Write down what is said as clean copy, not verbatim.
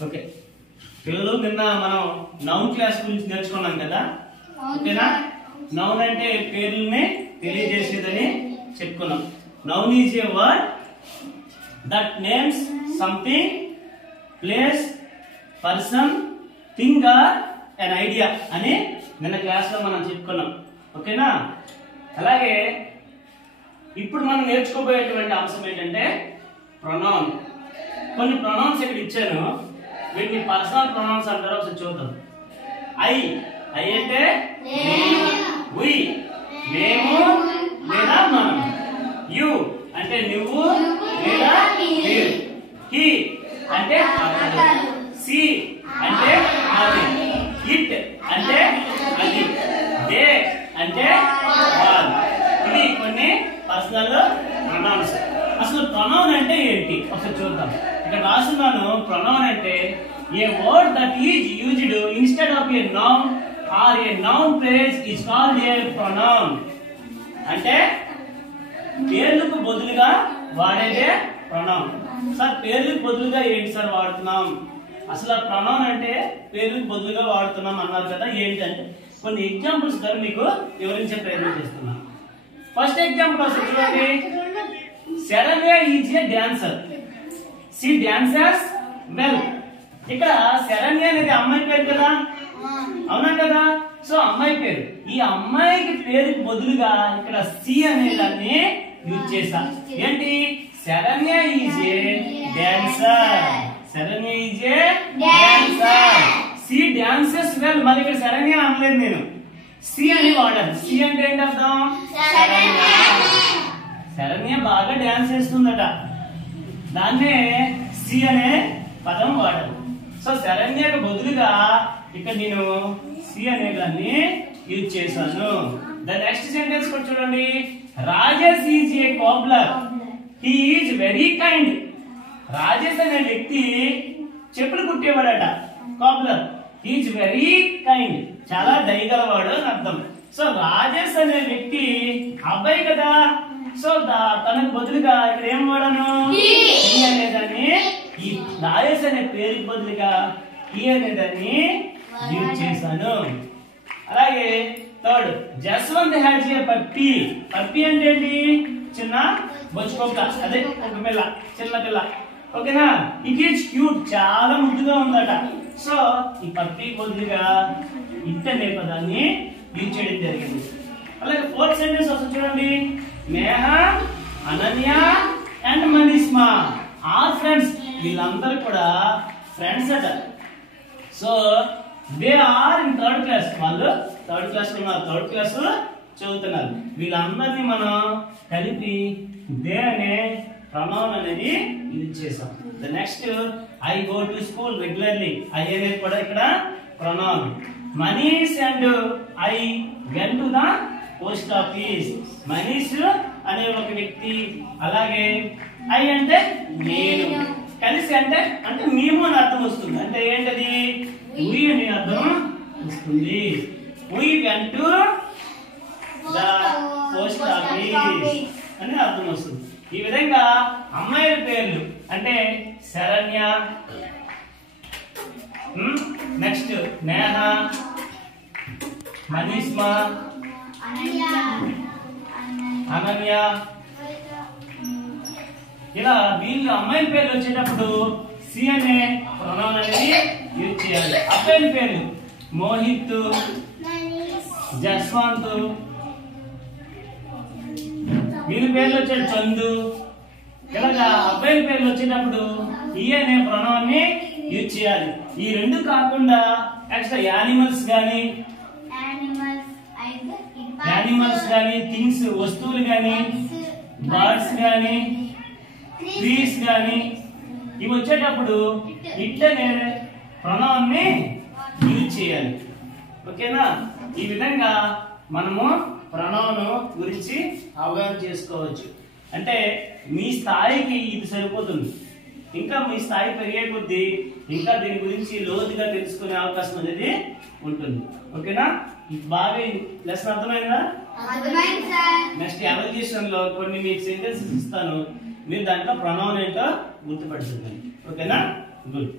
okay పిల్లలు నిన్న మనం నౌన్ క్లాస్ గురించి నేర్చుకున్నాం కదా ఓకేనా నౌన్ అంటే పేర్లని తెలియజేసేదని చెప్పుకున్నాం noun is a word that names something place person thing or an idea అని నిన్న క్లాస్ లో మనం చెప్పుకున్నాం ఓకేనా అలాగే ఇప్పుడు మనం నేర్చుకోబోయేటువంటి అంశం ఏంటంటే ప్రొనౌన్ కొన్ని ప్రొనౌన్స్ ఇక్కడ ఇచ్చాను వీటిని పర్సనల్ ప్రొనౌన్స్ అంటారు ఒకసారి చూద్దాం ఐ అంటే we మేము లేదా మనం యు అంటే నువ్వు లేదా మీరు he అంటే అతడు she అంటే అది ఇట్ అంటే అది దే అంటే వాళ్ళు ఇవి కొన్ని పర్సనల్ ప్రొనౌన్స్ అసలు ప్రొనౌన్ అంటే ఏంటి ఒకసారి చూద్దాం ఇక్కడ రాస్తున్నాను ప్రొనౌన్ అంటే a word that is used instead of a noun or a noun phrase is called a pronoun అంటే పేర్లకు బదులుగా వాడేదే ప్రొనౌన్ సార్ పేర్లకు బదులుగా ఏంటి సార్ వాడుతున్నాం అసలు ప్రొనౌన్ అంటే పేర్లకు బదులుగా వాడుతున్నాం అన్నారు కదా ఏంటంటే కొన్ని ఎగ్జాంపుల్స్ ద్వారా మీకు వివరించే ప్రయత్నం చేస్తున్నాం ఫస్ట్ ఎగ్జాంపుల్ అసలు చూడండి Saranya is a dancer she dances well ఇక్కడ శరణ్య అనేది అమ్మాయి పేరు కదా అవునా కదా సో అమ్మాయి పేరు ఈ అమ్మాయికి పేరుకి బదులుగా ఇక్కడ సి అనే దాన్ని యూజ్ చేసా ఏంటి Saranya is a dancer Saranya is a dancer she dances well మరి ఇక్కడ శరణ్య అనలేదు నేను సి అని వాడాను సి అంటే ఏంటి అర్థం శరణ్య బాగా డాన్స్ చేస్తుందట దాన్నే సి అనే పదం వాడాను సో శరణ్యకు బదులుగా ఇక్కడ నేను సి అనే దాన్ని యూజ్ చేశాను ద నెక్స్ట్ సెంటెన్స్ కూడా చూడండి Rajesh is a cobbler he is very kind Rajesh అనే వ్యక్తి చెప్పులు కుట్టేవాడట cobbler he is very kind చాలా దయగలవాడు అని అర్థం సో రాజేష్ అనే వ్యక్తి అబ్బాయి కదా సో తనకు బదులుగా ఇక్కడ ఏం వాడాను అనేదాన్ని ఈ రాజేష్ అనే పేరుకి బదులుగా ఈ అనేదాన్ని యూజ్ చేశాను అలాగే third Jaswanth has a puppy puppy అంటే ఏంటి చిన్న బొచ్చుకొక్క అదే ఒక పిల్ల చిన్న పిల్ల ఓకేనా ఇట్ ఈజ్ క్యూట్ చాలా ముద్దుగా ఉందట సో ఈ పప్పీ బదులుగా ఇట్ అనే పదాన్ని యూజ్ చేయడం జరిగింది అలాగే ఫోర్త్ సెంటెన్స్ వస్తుంది చూడండి Neha Ananya and Manishma are friends వీళ్ళందరూ కూడా ఫ్రెండ్స్ అట so they are in third class వాళ్ళు థర్డ్ క్లాస్ లో ఉన్నారు థర్డ్ క్లాస్ చదువుతున్నారు వీళ్ళందరినీ మనం కలిపి దే అనే ప్రొనౌన్ అనేది యూజ్ చేసాం the next I go to school regularly I అనేది కూడా ఇక్కడ pronoun Manish and I went to the post office Manish అనే ఒక వ్యక్తి అలాగే ఐ అంటే నేను కలిసి అంటే అంటే మేము అని అర్థం వస్తుంది అంటే ఏంటది we అని అర్థం వస్తుంది we went to the post office అని అర్థం వస్తుంది ఈ విధంగా అమ్మాయిల పేర్లు అంటే శరణ్య నెక్స్ట్ నేహ మనీష్మా అనన్య ఇలా వీళ్ళు అమ్మాయిల పేర్లు వచ్చేటప్పుడు సి అనే ప్రొనౌన్ అనేది యూజ్ చేయాలి అబ్బాయిల పేర్లు మోహిత్ జస్వంత్ వీళ్ళ పేర్లు వచ్చే చందు ఇలాగా అబ్బాయిల పేర్లు వచ్చేటప్పుడు ఈ అనే ప్రొనౌన్ ని యూజ్ చేయాలి ఈ రెండు కాకుండా ఎక్స్ట్రా యానిమల్స్ గానీ థింగ్స్ వస్తువులు గానీ బర్డ్స్ గానీ ట్రీస్ గానీ ఇవి వచ్చేటప్పుడు ఇట్ అనే ప్రొనౌన్ ని యూజ్ చేయాలి ఓకేనా ఈ విధంగా మనము ప్రొనౌన్ గురించి అవగాహన చేసుకోవచ్చు అంటే మీ స్థాయికి ఇది సరిపోతుంది ఇంకా మీ స్థాయి పెరిగే కొద్దీ ఇంకా దీని గురించి లోతుగా తెలుసుకునే అవకాశం అనేది ఉంటుంది ఓకేనా బాగా లెసన్ అర్థమైందా నెక్స్ట్ ఎవాల్యుయేషన్ లో కొన్ని మీకు సెంటెన్సెస్ ఇస్తాను మీరు దాంట్లో ప్రొనౌన్ ఏంటో గుర్తుపడుతుంది ఓకేనా గుడ్